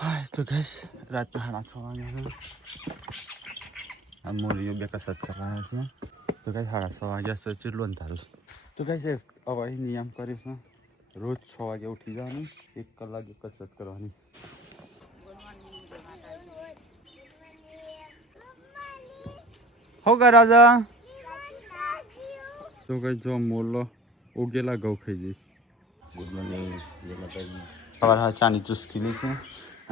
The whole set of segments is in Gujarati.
હા તો ગઈશ રાતના 6:30 વાગ્યા આ મોરીઓ બે કસરત કરવાના છે તો ગઈ 6:30 વાગ્યા તો ચેટલું અંધારું તો ગઈ હવે નિયમ કરીશ ને રોજ 6 વાગે ઉઠી જવાનું 1 કલાક કસરત કરવાની હો ગા રાજા તો ગઈ જો મોલો ઉગેલા ઘઉં ખાઈ જઈશ ગુડ મોર્નિંગ જય માતાજી સવારે ચાની ચુસ્કી લી છે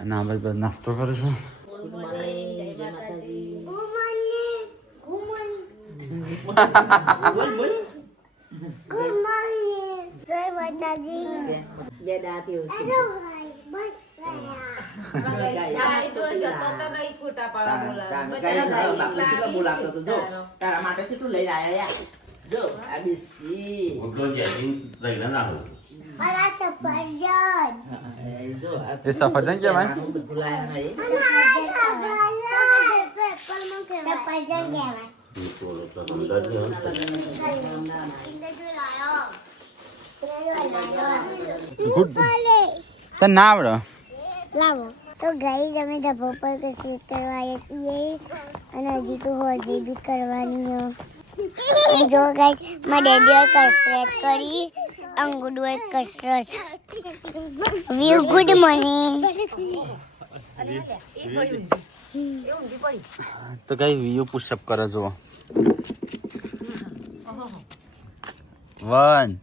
અને આ બધા નાસ્તો કરે છે ગુડ મોર્નિંગ જય માતાજી ગુડ મોર્નિંગ જય માતાજી બે દાંતી બસ તારા માટે કેટલું લઈને આવ્યા જો આ બિસ્કીટ મારા સફરજન જો એ સફરજન કહેવાય બધું લાયા ગુડ તને ના આવડે લાવો તો ગઈ તમે ધબ્બો પર કસરત કરવા આવ્યા છીએ અને હજી તો હજી બી કરવાની જો ગઈ મારા ડેડીએ કસરત કરી અંગુડુએ કસરત વ્યુ ગુડ મોર્નિંગ તો કઈ વ્યુ પુશઅપ કરે જો 1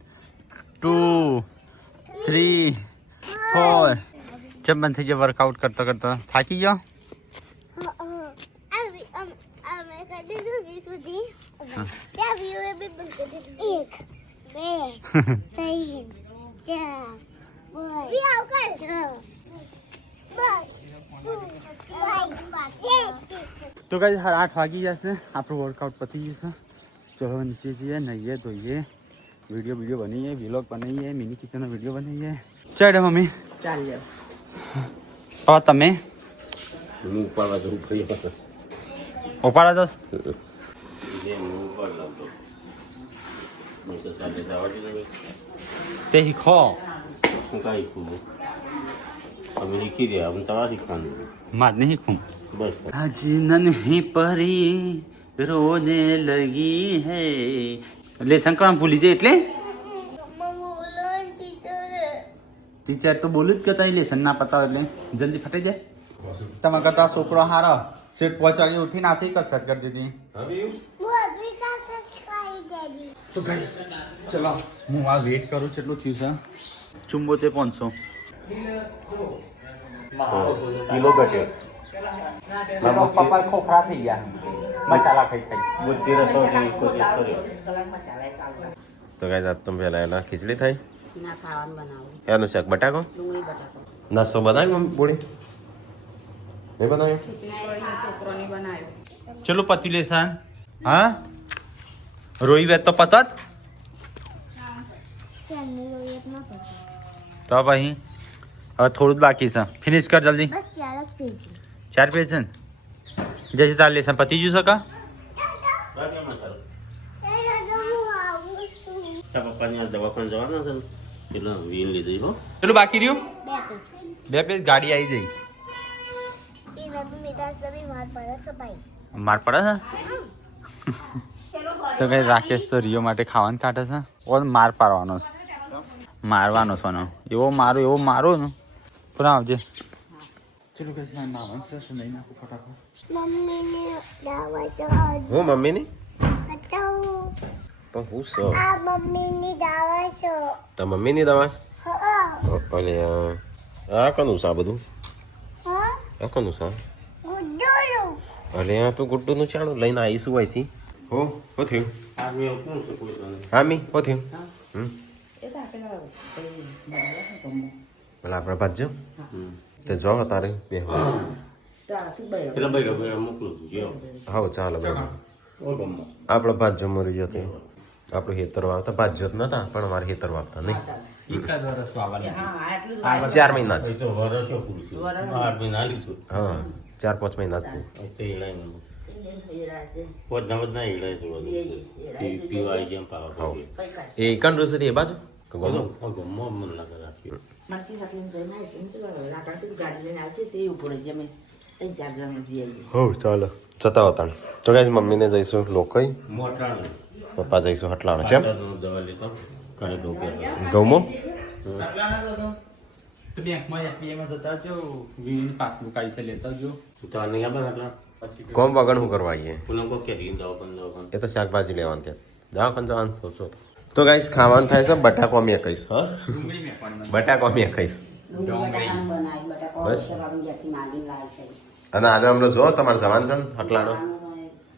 2 3 4 जब मन से वर्कआउट करता करता થાકી ગયો તો ગાઈस 8 વાગી જશે આપણું વર્કઆઉટ પતી જશે ચલો નીચે જઈએ નહીએ ધોઈએ वीडियो बनाइए व्लॉग बनाइए मिनी किचन वीडियो बनाइए चल मम्मी ચાલ્યો और तमे उपाड़ा दस ते ही खो मार नहीं खूं आज नहीं परी रोने लगी है लेसन काम भूली जाए એટલે टीचर तो बोलू જ કે તઈ લેસન ના પતાવ એટલે જલ્દી ફટાઈ જાય તમે કરતા છોકરો હારો સેટ 5 વાગે ઉઠીને આથી કસરત કરી દીધી તો ગાઈસ ચલો હું આ વેટ કરું કેટલું થયું છે 74 500 કિલો ઘટ્યો મારા પપ્પા ખોખરા થઈ ગયા મસાલા ખાઈ ખાઈ બુદ્ધિ રસો ની કોશિશ કર્યો તો ગાઈસ આજ તમે પહેલા એના ખીચડી થઈ ના ખાવાનું બનાવું એનું શાક બટાકો ડુંગળી બટાકો નાસ્તો બનાવ્યો મમ્મી પૂરી નહીં બનાવ્યો છોકરોની બનાવ્યો ચલો પતિ લેસન હા રોઈ વેત તો પતત તો ભાઈ હવે થોડું જ બાકી છે ફિનિશ કર જલ્દી બસ 4 પેજ છે જैसे તાર લેસન પતી ગયું છે કા પપ્પાની દવાખાને જવાના છે એટલે વીલ લીધી હો પેલું બાકી રહ્યું 2 પેજ ગાડી આવી જઈ માર પડે છે તો કઈ રાકેશ તો રિયો માટે ખાવાનું કાઢે છે ઓર માર પાડવાનો છે મારવાનો છે એવો મારો ને પણ આવજે ચલો કઈ ના નામ છે તો નહીં નાખું ફટાફટ હું મમ્મીની બતાવું પણ હું સો આ મમ્મીની દાવા છો તો મમ્મીની દવા ભલે આ કનું છે આ બધું આ કનું છે ગુડ્ડુનું અલે આ તું ગુડ્ડુનું ચાણું લઈને આવીશું અહીંથી હો થયું હામી હો થયું પેલા આપણે ભાજ્યો તે જો તારે બે હા ચાલો બે આપણો ભાજ્યો મરી ગયો થયો આપણું હેતર વાવતા ભાજ્યો જ નતા પણ અમારે હેતર વાવતા નહીં 4 મહિના જ હા 4-5 મહિના જ એ કંડું સુધી એ બાજુ મારથી હાટલીને જઈને આવી કેમ તો લાકડાથી ગાડી લઈને આવશે તે ઉપર જ અમે એ 4 જણ જઈ આવીએ. હો ચાલો જતા હતા તો ગાઈસ મમ્મીને જઈશું લોકઈ પપ્પા જઈશું હટલાણ છે ગૌમો તો બેંકમાં એસબીઆઈમાં જતા જો વીની પાસબુક આવી છે લેતા જો કોમ વગર શું કરવા આવીએ એ તો શાકભાજી લેવાનું ત્યાં દવાખાને જવાનું સોચો તો ગાઈસ ખાવાનું થાય છે બટાકો મેં કહીશ હા ડુંગળી મેકવાની બટાકો મેં કહીશ બટાકાનું બનાવ્યું, બટાકો બસ. સવારમાં જ્યાંથી માગીને લાવી છે. અને આજે હમણાં જો તમારે જવાનું છે ને હટલાણો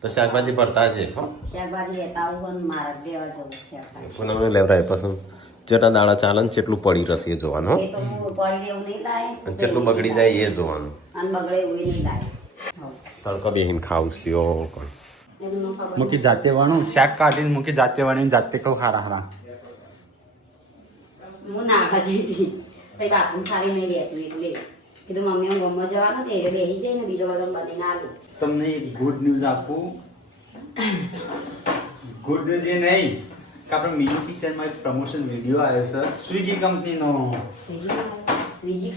તો શાકભાજી ભરતા છે શાકભાજી લેતા આવું અને મારા દેવા જવું છે અત્યારે. પૂનમને લેવરાય પસંદ જેટલા દાડા ચાલે ને જેટલું પડી રહેશે એ જોવાનું હો. એ તો હું પડી એવું નહીં લાય અને જેટલું બગડી જાય એ જોવાનું અને બગડે એવું નહીં લાય. હઉ. તડકો બેહીને ખાવું છે યો કોણ એનું ન ખબર. મૂકી જાતે વાણું શાક કાઢીને મૂકી જાતે વાણીને જાતે કહું હારા હારા હું નાખા જઈતી કઈ કાકું થાળી નહીં રહેતું એટલે કીધું મમ્મી હું ગમવા જવાનું તે એટલે બેસી જાય ને બીજો બધો બનીને આલું. તમને એક ગુડ ન્યૂઝ આપું ગુડ ન્યૂઝ એ નહીં કે આપણે મિની કિચનમાં એક પ્રમોશન વિડીયો આવ્યો છે સ્વિગી કંપનીનો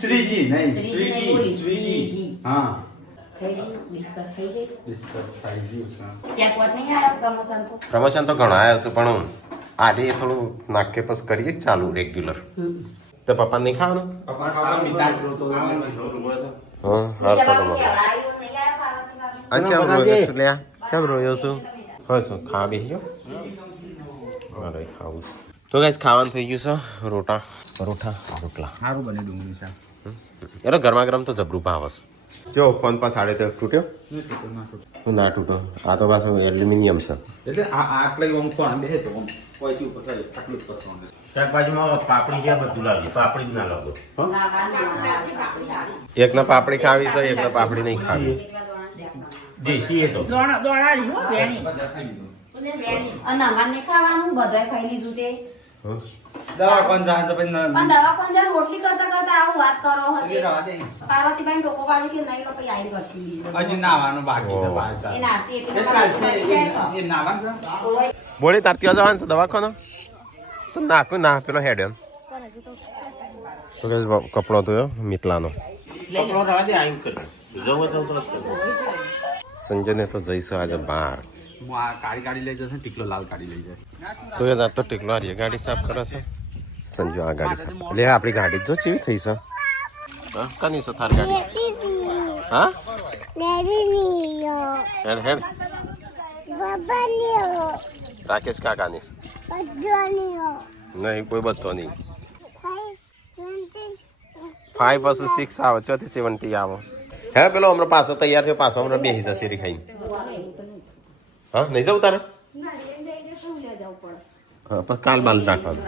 શ્રીજી નહીં સ્વિગી સ્વિગી હા થઈ ગયું ડિસ્કસ થઈ જાય. ડિસ્કસ થઈ ગયું છે ચેકવોટ નહીં આવ્યો પ્રમોશન તો. પ્રમોશન તો ઘણા આવ્યા છે પણ આજે થોડું નાકે પસ કરીએ કે ચાલુ રેગ્યુલર તો પપ્પા નહીં ખાવાનું પપ્પા ખાવા મિતાજ રોતો હા હાર બીજા તો બાબુ તમારે કેવડાયું નહીં આવ્યો પાર્વતી બાબુ. આ કેમ રોયો છું લ્યા કેમ રોયો છું હોય શું ખા બેસી ગયો અરે ખાવું છે. તો ગાઈસ ખાવાનું થઈ ગયું છે રોટા રોટલા સારું બને ડુંગળી શાક એટલે ગરમા ગરમ તો જબરું ભાવ હશે જો ફોન પર 3.5 તૂટ્યો હું ના તૂટો આ તો પાછું એલ્યુમિનિયમ છે એટલે આ આટલે ઓમ કોણ બેહે તો ઓમ કોઈથી ઉપર થાય આટલું જ પસંદ શાકભાજીમાં પાપડી છે બધું લાવજો પાપડી જ ના લાવજો એકને પાપડી ખાવી છે એકને પાપડી નહીં ખાવી દેશી એ તો દોણાડી હો વેણી અને અમારે ખાવાનું બધાય ખાઈ લીધું તે દવા કોણ જાય તો પછી પણ દવા કોણ જાય રોટલી કરતા કરતા આવું વાત કરો હતી. રવા દે પાર્વતીબાઈ ટોકો પાડી કે નહીં લોકો આવી કરતી હજી નાવાનું બાકી છે પાછા એ નાસી એ એટલે ચાલશે એ નાવાનું છે કોઈ બોલે તાર ત્યાં જવાનું છે દવાખાનો તો નાખું ના પેલો હેડ એમ તો કે કપડો ધોયો મીટલાનો કપડો રવા દે આયું કરી જવો તો સંજયને તો જઈશું આજે બહાર હું આ કાળી લઈ જશે ટીકલો લાલ કાઢી લઈ જાય તો એ તો ટીકલો હારી ગાડી સાફ કરે છે સંજય આ ગાડી સાફ એટલે આપણી ગાડી જો ચેવી થઈ છે હા કાની છે થાર ગાડી હા હેડ હેડ રાકેશ કાકાની નહીં કોઈ બતો નહીં 5 versus 6 આવે 70 આવે હે પેલો હમણાં પાછો તૈયાર થયો પાછો હમણાં બેસી જશે રી ખાઈને હા નહીં જવું તારે હા પણ કાલ બાલ નાખવાનું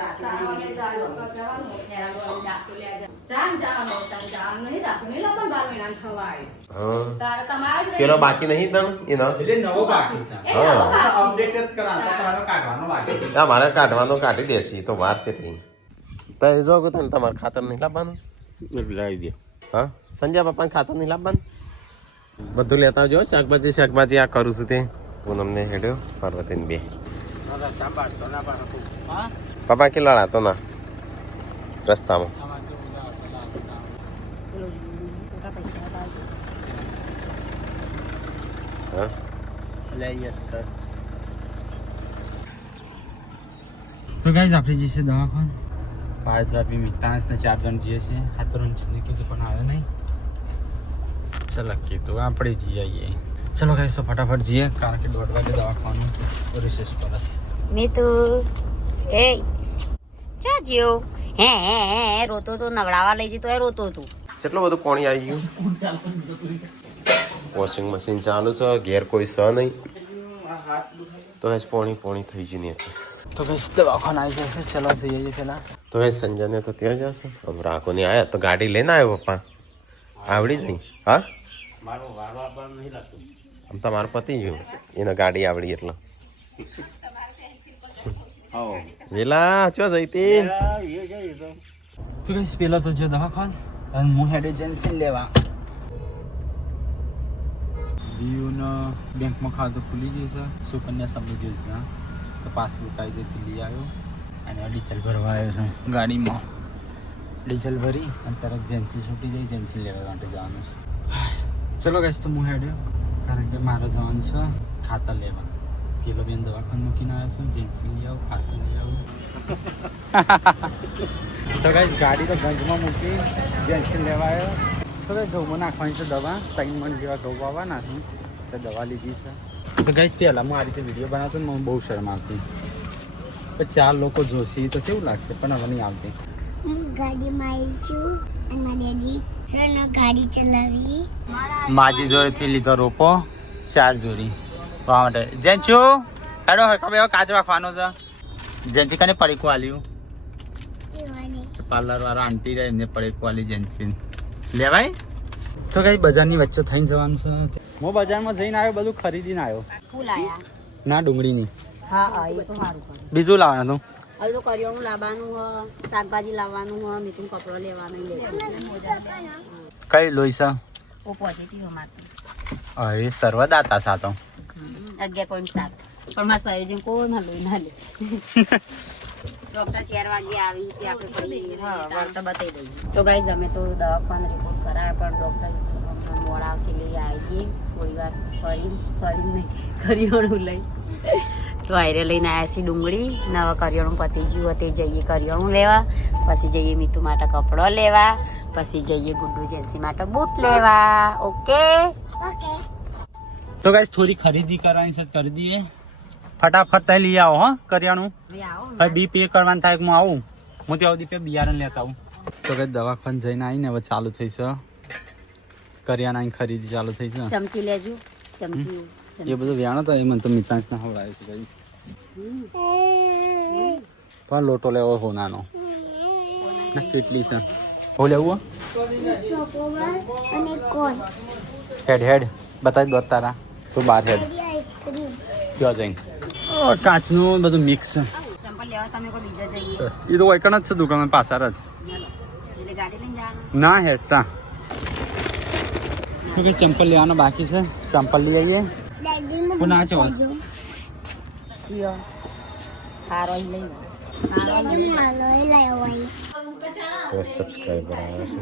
હા પેલો બાકી નહીં તને એનો એટલે નવો બાકી છે હા અપડેટ જ કરાવતા તમારો કાઢવાનો બાકી છે ના મારે કાઢવાનો કાઢી દેશે ઈ તો વાર છે એટલી તમે જો કે તને તમારે ખાતર નહીં લાવવાનું લાવી દે હા સંજય પપ્પાને ખાતર નહીં લાવવાનું બધું લેતા આવજો શાકભાજી આ કરું છું તે પૂનમને હેડ્યો પાર્વતીને બે પપ્પા કે લડાતો ના રસ્તામાં હા તો ગાઈઝ આપણે જઈશે દવાખાન પાર્વતી મિતાંશને 4 જણ જઈએ છીએ હાથરણ છે ને કીધું પણ આવે નહીં ચલો કીધું આપણે જઈ આવીએ ચલો ગાઈઝ તો ફટાફટ જઈએ કારણ કે 1:30 વાગે દવાખાનું રિસેસ પર મીતુ એ ચા જીઓ હે રોતો તો નવડાવા લઈ જતો એ રોતો તો કેટલું બધું પાણી આવી ગયું વોશિંગ મશીન ચાલુ છે ઘેર કોઈ સ નહીં તો બસ પાણી થઈ ગયું ને છે તો ગાઈઝ દવાખાન આવી જશે ચલો જઈ આવીએ પેલા તો એ સંજયને તો ત્યાં જશે હવે રાકોની આયા તો ગાડી લઈને આવ્યો પપ્પા આવડી જઈ હા મારો વારો આપવાનું નહીં લાગતું આમ તમારે પતી ગયું એને ગાડી આવડી એટલે વેલા ચો જઈતી તો ગાઈઝ પેલા તો જો દવાખાન અને હું હેડ એજન્સી લેવા બીયુનો બેંકમાં ખાતું ખુલી ગયું છે સુકન્યા સમૃદ્ધિ યોજના તો પાસબુક આવી જતી લઈ આવ્યો અને ડીઝલ ભરવા આવ્યો છું ગાડીમાં ડીઝલ ભરી અને તરત જેન્સી છૂટી જાય, જેન્સી લેવા માટે જવાનું છે. ચલો ગાઈસ, તો હું હેડ્યો, કારણ કે મારે જવાનું છે ખાતર લેવા. પેલો બેન દવાખાને મૂકીને આવ્યો છું, જેન્સી લઈ આવું, ખાતર લઈ આવું. તો ગાઈસ, ગાડી તો ગંજમાં મૂકી, જેન્સી લેવા આવ્યો. તો ગાઈસ, ઘઉંમાં નાખવાની છે દવા, 3 મણ જેવા ઘઉં આવવાના છે, તો દવા લીધી છે. તો ગાઈસ, પહેલાં હું આ રીતે વિડીયો બનાવતો ને મને બહુ શરમ આવતી, તો 4 લોકો જોશે તો કેવું લાગશે, પણ હવે નહીં આવતી. હું ગાડીમાં આવી છું અને મારા ડેડી છે ને ગાડી ચલાવી. માજી જોડેથી લીધો રોપો 4 જોડી વાવા માટે. જેન્ચુ હેડો હવે કાચ વાખવાનો છે. જેન્ચી કને પડીકું આલ્યું, પાર્લર વાળા આંટી રહે એમને પડીકું આલી જેન્ચી લેવાય. તો કઈ બજારની વચ્ચે થઈને જવાનું છે. હું બજારમાં જઈને આવ્યો, બધું ખરીદીને આવ્યો. શું લાયા? ના, ડુંગળીની. હા એ તો સારું કરે. બીજું લાવવાનું હતું. હજુ તો કરિયાણું લાવવાનું હ, શાકભાજી લાવવાનું હ, મીઠું કપડો લેવાનો કઈ લોહી છે? ઓ પોઝિટિવ માંથી એ સર્વદાતા સાતો 11.7 પણ મારા શરીર જેમ કોઈ ના લોહી ના લે. ડોક્ટર 4 વાગે આવી તે આપણે પછી વર્ત બતાવી દઈએ. તો ગાઈઝ અમે તો દવાખાને રિપોર્ટ કરાયા પણ ડોક્ટર મોડા આવશે લઈ આવીએ થોડી વાર ફરીને નહીં કરિયાણું લઈ તો આયરે લઈને આવ્યા છીએ ડુંગળી. નવા કરિયાણું પતી ગયું તે જઈએ કરિયાણું લેવા, પછી જઈએ મીતુ માટે કપડો લેવા, પછી જઈએ ગુડ્ડુ જેન્સી માટે બૂટ લેવા. Okay okay. તો ગાઈસ, થોડી ખરીદી કરવાની છે, કરી દઈએ ફટાફટ. તઈ લઈ આવો હો કરિયાણું. હવે આવો હવે બી પે કરવાનું થાય, હું આવું, હું ત્યાં સુધી બિયારણ લેતા આવું. તો કઈ દવાખાને જઈને આવીને હવે ચાલુ થઈ છે કરિયાણાની ખરીદી ચાલુ થઈ છે. ચમચી લેજો, ચમચી એ બધું વ્યાણો તો એ મને તો મિતાંશ ના હવડાવે છે કઈ. પણ લોટો લેવો હોનાનો ના કેટલી છે હો લેવું અને કોણ હેડ હેડ બતાવી દો તારા તો બાર હેડ આઈસ્ક્રીમ ક્યાં જઈને કાચનું બધું મિક્સ છે. ચંપલ લેવા તમે કોઈ બીજા જઈએ એ તો વૈકણ જ છે દુકાન પાછળ જ. એટલે ગાડી લઈને જવાનું. ના હેડતા તો કઈ ચંપલ લેવાનો બાકી છે, ચંપલ લઈ આવીએ. કોણ આ છે જીઓ હારો લઈ લો. ડેડી માલો એ લાવવાય સબસ્ક્રાઈબર આવ્યા છે,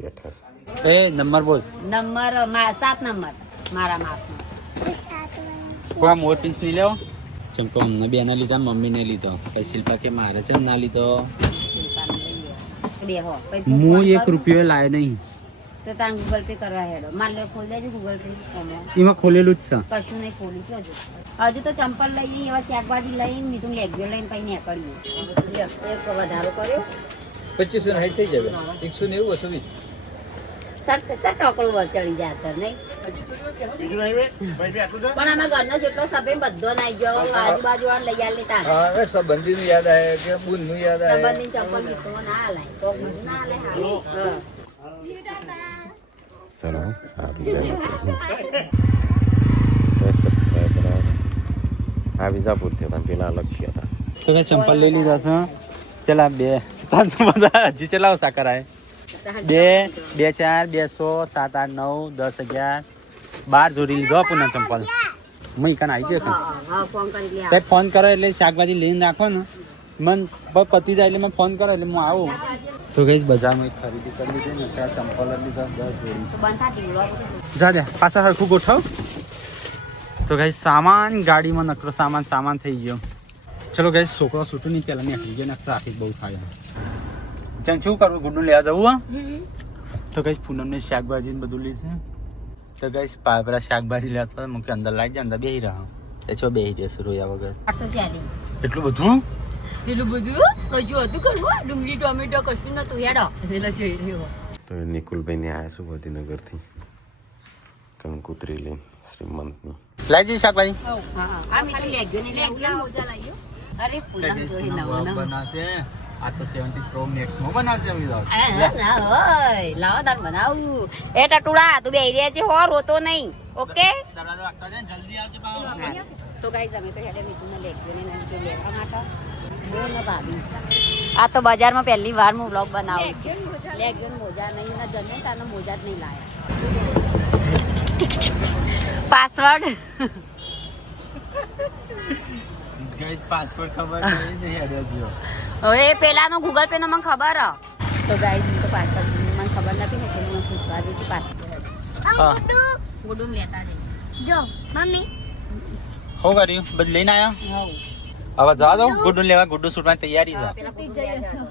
બેઠા છે. એ નંબર બોલ. નંબર 7 નંબર મારા માપનો. કોઈ મોર પિન્સ નહીં લેવો ચમકો અમને બે ના લીધા, મમ્મીને લીધો, પછી શિલ્પા કે મારે છે ના લીધો. શિલ્પાને લઈ લે બે હો હું 1 રૂપિયો લાવ્યો નહીં. તો તાન ગૂગલ પે કરવા હેડો માર લે ખોલ દેજો ગૂગલ પે એમાં ખોલેલું જ છે. કશું નહીં ખોલી તો હજુ તો ચંપલ લઈ એવા શાકભાજી લઈને મીઠું લેગ્યો લઈને પછી નીકળીએ. એક વધારો કર્યો 2560 થઈ જાય 190 સર ટોકળું ચડી જાય અત્યારે નહીં પણ આમાં ઘરનો જેટલો સભ્ય બધો નાઈ ગયો આજુબાજુ વાળા લઈ આલે તાર સંબંધી નું યાદ આવે કે બુન નું યાદ સંબંધી ચંપલ મીઠો ના લાય તો બીજું ના લે હા ચલો આવી જાય સબસ્ક્રાઈબર આ વિજાપુર થયા હતા, પેલા અલગ થયા હતા. તો મેં ચંપલ લઈ લીધા છે. ચલા 2 3 તો બધા હજી ચલાવો સાકર આવે 2 2 4 200 7 8 9 10 11 12 જોડી લીધો પૂના ચંપલ. હું કન આવી જાય હા ફોન કરી લે કઈ ફોન કરો એટલે શાકભાજી લઈને રાખો ને, મન પતી જાય એટલે મને ફોન કરો એટલે હું આવું. તો કઈ બજારમાં ખરીદી કરી લીધી ને ત્યાં ચંપલ લીધા 10 જોડી. તો બંધ થાકી જા દે પાછા સરખું ગોઠવ. તો કઈ સામાન ગાડીમાં નકરો સામાન થઈ ગયો. ચલો કઈ છોકરો છૂટું નહીં પેલા નીકળી ગયો ને ટ્રાફિક બહુ થાય. ચાલ શું કરવું, ગુડનું લેવા જવું હા. તો કઈ પૂનમને શાકભાજી ને બધું લીધું. તો કઈ પેલા શાકભાજી લેવા મૂકી અંદર લાગી જાય, અંદર બેસી રહ્યા એ છો બેસી રહેશે રોયા વગર. 840 એટલું બધું કશું હતું કરવું ડુંગળી ટોમેટો કશું નતું હેડો એટલે જોઈ રહ્યો. તો નિકુલભાઈ ને આવ્યા છું ગાંધીનગરથી કંકુત્રી લઈને શ્રીમંતની. લાગી જઈ શાકભાજી. આ મીઠું લેગ્યો ને મોજા લાવ્યો. અરે પૂનમ જોઈ નવો બનાવશે આ તો 70 Pro Max માં બનાવશે આવી જાવ. લાવો તાર બનાવું. એ ટટુડા તું બેહી રહ્યા છે હો રોતો નહીં. ઓકે દરવાજો વાગતા જાય જલ્દી આવજે બાવ. તો ગાઈસ અમે તો હેડે મીઠું ને લેગ્યો ને લેવા માટે બોલ ન ભાભી. આ તો બજારમાં પહેલી વાર હું વ્લોગ બનાવું. લેગ્યો ને મોજા નહીં ના જમે તાનો મોજા જ નહીં લાયા. પાસવર્ડ ગાઈસ પાસવર્ડ ખબર નહીં હેડ્યો જીઓ. હવે પેલાનો ગૂગલ પે નો મને ખબર હ તો ગાઈસ હું તો પાછળ મને ખબર નથી ને કે હું પૂછવા જઈ હતી પાછળ હા ગુડું લેતા જઈ જો મમ્મી શું કર્યું બધું લઈને આવ્યા હવે જવા દો ગુડ્ડુ લેવા ગુડ્ડુ છૂટવાની તૈયારી છે પેલા ગુડું લેતા જજો.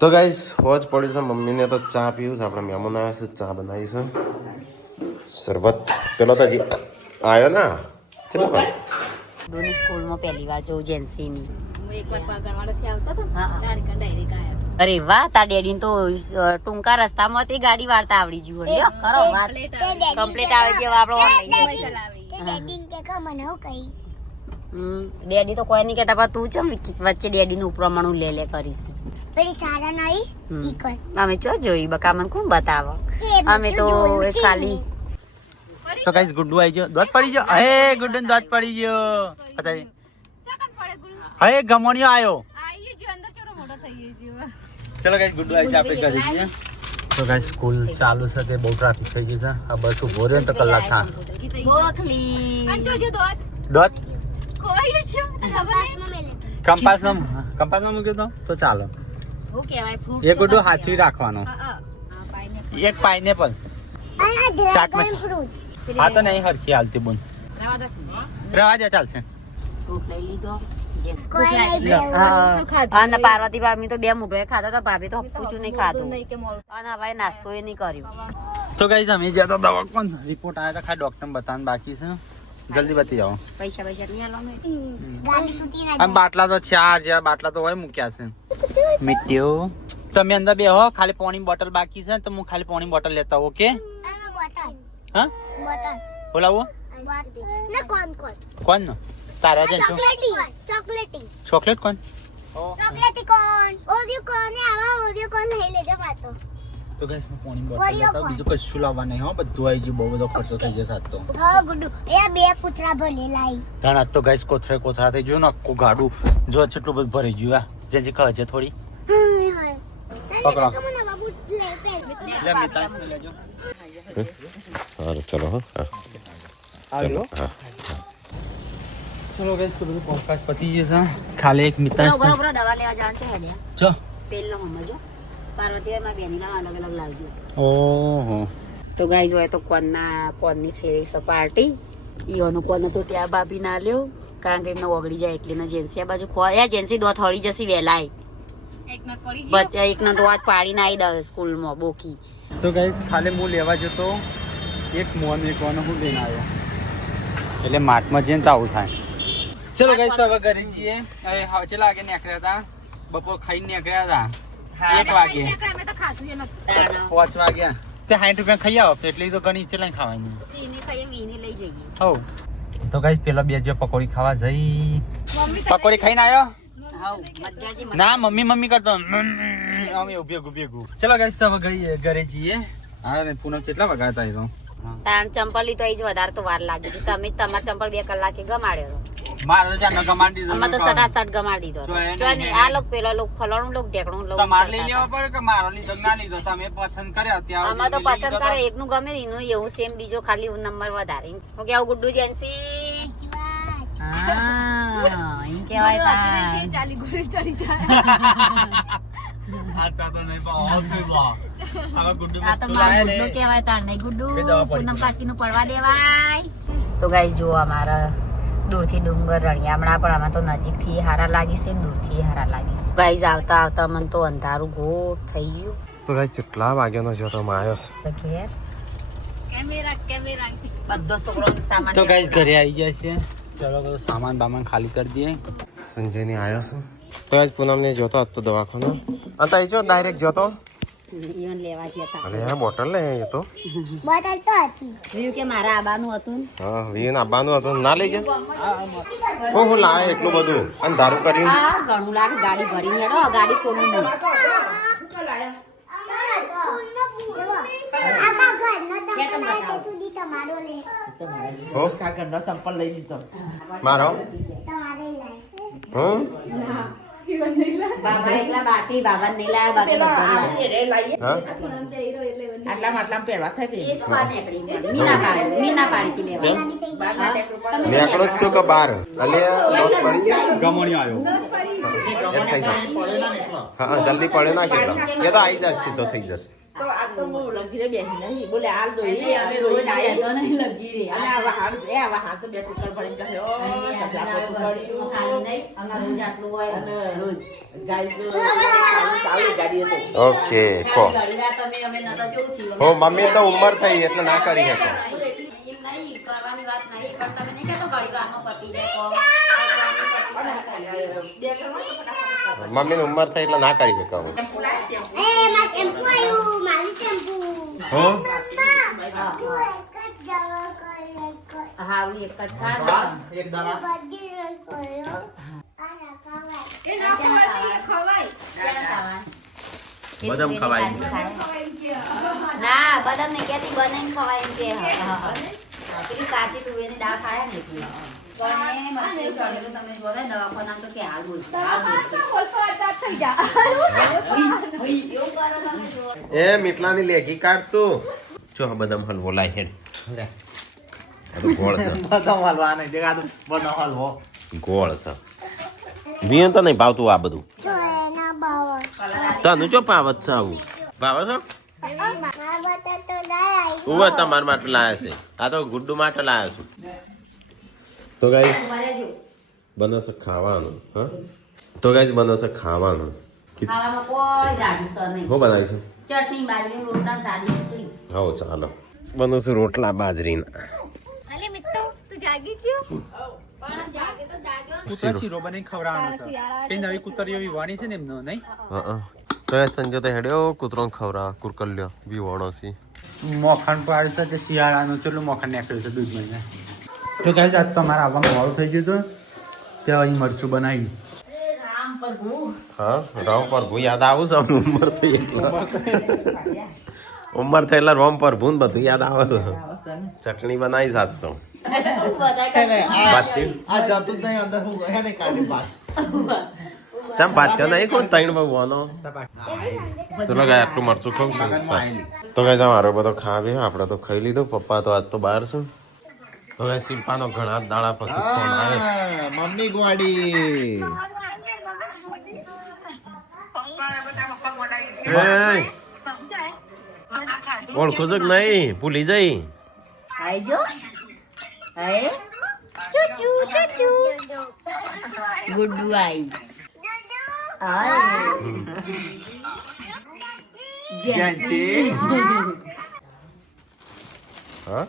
તો ગાઈસ હોજ પડી છે મમ્મીને તો ચા પીવું છે આપણે મહેમાન આવ્યા છે ચા બનાવી છે શરબત પેલો તો હજી આવ્યો ને ચલો ગુડુની સ્કૂલમાં પહેલી વાર જોઉં જેન્સીની અરે વાહ તાર ડેડી તો ટૂંકા રસ્તામાં તે ગાડી વાળતા આવડી ગયું લ્યો કરો વાત કમ્પ્લીટ આવે છે આપણો ડેડી કે કા મને હું કહી ડેડી તો કોઈ નહીં કહેતા પણ તું ચમ વચ્ચે ડેડી નું ઉપરમણું લે કરીશ પેલી સારા નહીં ઈ કર અમે ચો જોઈ બકા મને કોણ બતાવો અમે તો એ ખાલી તો ગાઈસ ગુડ્ડુ આવી ગયો દોત પડી ગયો હે ગુડ્ડુ ને દોત પડી ગયો બતાવી હે ગમણિયો આવ્યો ચલો ગાઈસ ગુડ્ડુ આવી જાય આપણે ઘરે જઈએ તો ગાઈસ સ્કૂલ ચાલુ છે તે બહુ ટ્રાફિક થઈ ગઈ છે આ બસ ઉભો રહ્યો ને તો કલાક થા બોખલી દોત કંપાસમાં મૂક્યો તો ચાલો શું કહેવાય ફ્રૂટ એક ગુડ્ડુ હાચવી રાખવાનો એક પાઇનેપલ ચાકમાં હા તો નહીં હરખી હાલતી બોન રવા દે ચાલશે ફ્રૂટ લઈ લીધો કોઈ નહીં અને પાર્વતી ભાભી તો બે મુઠો ખાતા હતા ભાભી તો પૂછું નહીં ખાધું અને હવે નાસ્તો એ નહીં કર્યું તો ગાઈસ અમે જ્યાં તો દવાખાન રિપોર્ટ આવ્યા હતા ખાલી ડોક્ટર બતાવવાનું બાકી છે જલ્દી બતી જાઓ પૈસા નહીં આલવાનું ગાડી તૂટી ના આમ બાટલા તો ચાર જેવા બાટલા તો હોય મૂક્યા છે મીઠ્યો તમે અંદર બે હો ખાલી પાણી બોટલ બાકી છે તો હું ખાલી પાણી બોટલ લેતા હોઉં ઓકે બોતલ હા બોતલ બોલાવો ના કોણ કોણ નો તારા જન છો ચોકલેટી ચોકલેટ કોણ ચોકલેટી કોણ ઓરિયો કોણ આવા ઓરિયો કોણ લઈ લેજો પાતો તો ગાઈસ હું પાણી બોટલ લેતા બીજું કશું લાવવા નહીં હો બધું આવી ગયું બહુ બધો ખર્ચો થઈ જશે આજ તો હા ગુડુ એ બે કૂતરા ભલે લાઈ કારણ આજ તો ગાઈસ કોથરા થઈ ગયું ને આખું ગાડું જો કેટલું બધું ભરી ગયું આ જેજી કહે છે થોડી પકડો. લે મિતાંશને લેજો સારું ચલો હા આવ્યો ચલો ગાઈસ તો બધું પોડકાસ્ટ પતી જશે ખાલી એક મિતાંશ બરોબર દવા લેવા જવાનું છે હેડે જો પેલો સમજો પાર્વતી માં બેનીના અલગ અલગ લાવજો ઓહો તો ગાઈઝ હોય તો કોનની થઈ છે પાર્ટી ઈઓનું કોન તો ત્યાં ભાભી ના લ્યો કારણ કે એમને ઓગળી જાય એટલે ને જેન્સી આ બાજુ જેન્સી દોત હળી જશે વહેલાય એકનો તો વાત પાડીને આવી દે સ્કૂલમાં બોકી તો ગાઈસ ખાલી હું લેવા જતો એક મોન એક વાનો હું લઈને આવ્યો એટલે માટમાં જઈને તો આવું થાય ચલો ગાઈસ તો હવે ઘરે જઈએ હવે કેટલા વાગે નીકળ્યા હતા બપોર ખાઈને નીકળ્યા હતા 1 વાગે 5 વાગ્યા તે 60 રૂપિયા ખાઈ આવો એટલે તો ઘણી ચલાઈ ખાવાની લઈ જઈએ હો તો ગાઈસ પેલા બે જો પકોડી ખાવા જઈ પકોડી ખાઈને આવ્યો ના મમ્મી કરતો અમે ભેગું ચલો ગાઈસ તો હવે ઘરે જઈએ હા પૂનમ કેટલા વાગ્યા હતા તાણ ચંપલી તો જ વધારે તો વાર લાગી હતી તમે તમારા ચંપલ 2 કલાકે ગમાડ્યો મારે તો જાન ગમાડી દીધો અમે તો સટાસટ ગમાડી દીધો આ લોક પેલો લોક ફલાણું લોક ઢેકણું લોક તમારે લઈ લેવા પડે કે મારો લીધો ના લીધો તમે પસંદ કર્યો ત્યાં અમે તો પસંદ કરે એકનું ગમે એનું એવું સેમ બીજો ખાલી નંબર વધારે ઓકે આવું ગુડ્ડુ જેન્સી હા એમ કહેવાય તો ગાઈસ જો અમારા દૂરથી ડુંગર રણિયામણા પણ આમાં તો નજીકથી હારા લાગી છે દૂરથી હારા લાગી છે ગાઈસ આવતા મને તો અંધારું ઘોર થઈ ગયું તો ગાઈસ કેટલા વાગ્યાનો જો તો આવ્યો છે ઘેર બધો છોકરોનો સામાન તો ગાઈસ ઘરે આવી ગયા છે ચલો બધો સામાન બામાન ખાલી કરી દઈએ સંજયની આવ્યો છે તો આજ પૂનમને જોતો હતો દવાખાનો અંત આવી જો ડાયરેક્ટ જોતો ઈવન લેવા જતા અરે આ બોટલ લે એ તો બોટલ તો હતી વ્યુ કે મારા આબાનું હતું હા વીન આવવાનું હતું ના લઈ ગયા હું લાવે એટલું બધું અને દારૂ કરી આ ઘણું લાગે ગાડી ભરીને હેડો ગાડી કોનું નહીં હો સંપલ લઈ લીધો મારો તમારે લાય હું બાબા એકલા બાકી બાબા નહીં લાયા બાકી બધા લાયા હા આટલામાં પહેરવા થઈ ગઈ એ જ બહાર નીકળી ગયા. મીના પાડી હતી લેવા. નેકળો જ છું કે બાર અલે દોસ્ત પડી ગયો ગમણિયો આવ્યો એ થઈ જશે હા જલ્દી પડે ના કેટલો એ તો આવી જશે સીધો થઈ જશે તો આ તો હું લગીરે બેસી નહીં બોલે હાલ દો એટલે અમે રોજ બેઠો નહીં લગી રે અને આ વહાણ તો બે ટુકડ પડીને કહે ઓ ઢગલા પોતું પડ્યું. ખાલી નહીં અમારે રોજ આટલું હોય અને રોજ ગાય તો ચાલુ ગાડી હતો. ઓકે કો ઘડી વાર તમે અમે નતા કેવું થયું હો મમ્મી તો ઉંમર થઈ એટલે ના કરી શકો એમ નહીં કરવાની વાત નહીં પણ તમે નહીં કહેતો ઘડી વારમાં પતી જાય તો બે કરવા તો ફટાફટ મમ્મીની ઉંમર થઈ એટલે ના કરી શકો એ માં શેમ્પુ આવ્યું મારું શેમ્પુ હો હા આવી એક જ ખા બધી રસ કર્યો બદામ ખવાય છે. ના બદામ નહીં કેતી બનાવીને ખવાય એમ કે પેલી કાચી તુવેરની દાળ ખાય ને એટલી પણ એ મને ચડેલું તમે જોવો ને દવાખાના તો કે હાલ બોલશે એવું કરો તમે જુઓ એ મીઠલાની લેખી કાઢ તું જો આ બદામ હલવો લાય હેડ આ તો ગોળ છે ગોળ છે વિયન તો નહીં ભાવતું આ બધું જો એના બાવા તને જો પાવત છે આવું ભાવે છે મારા બતા તો દાય ઉવે તમારા માટે લાયા છે આ તો ગુડ્ડુ માટે લાયા છું તો ગાઈસ બનશે ખાવાનું હા તો ગાઈસ બનશે ખાવાનું ખાવામાં કોઈ જાડું સર નહીં હું બનાવીશું ચટણી બાજરી રોટલા સાદી ખીચડી હા ચાલો બનશે રોટલા બાજરીના પણ જાગે તો જાગ્યો ને. કૂતરા શીરો બનાવીને ખવડાવવાનો છે કઈ નવી કૂતરીઓ વિવાણી છે ને એમનો નહીં હા તો એ સંજય તો હેડ્યો કૂતરો ખવરા કુરકલ્યો વિવણો છે મોખણ પાડ્યું છે તે શિયાળાનું કેટલું મોખણ નીકળ્યું છે દૂધ મહિને તો ગાઈસ આજ તમારે આવવાનું મોડું થઈ ગયું હતું ત્યાં અહીં મરચું બનાવ્યું રામ પ્રભુ હા રામ પ્રભુ યાદ આવું છે અમને ઉંમર થઈ એટલે ઉંમર થઈ એટલે રોમ પ્રભુ ને બધું યાદ આવે છે ચટણી બનાવી સાત તો બાતી તમ પાત્યો નહીં કોણ ત્રણ ભગવાનો ચલો ગાય આટલું મરચું ખાવ છું સાસ તો ગાય મારો બધો ખાવે આપણે તો ખાઈ લીધું પપ્પા તો આજ તો બહાર છે તો ગાય શિલ્પાનો ઘણા દાડા પછી ફોન આવે મમ્મી ગોડી ઓળખું છે કે નહીં ભૂલી જઈ આઈ જો હે ચુચુ ચુચુ ગુડ્ડુ આઈ આય જ્યાં છે હા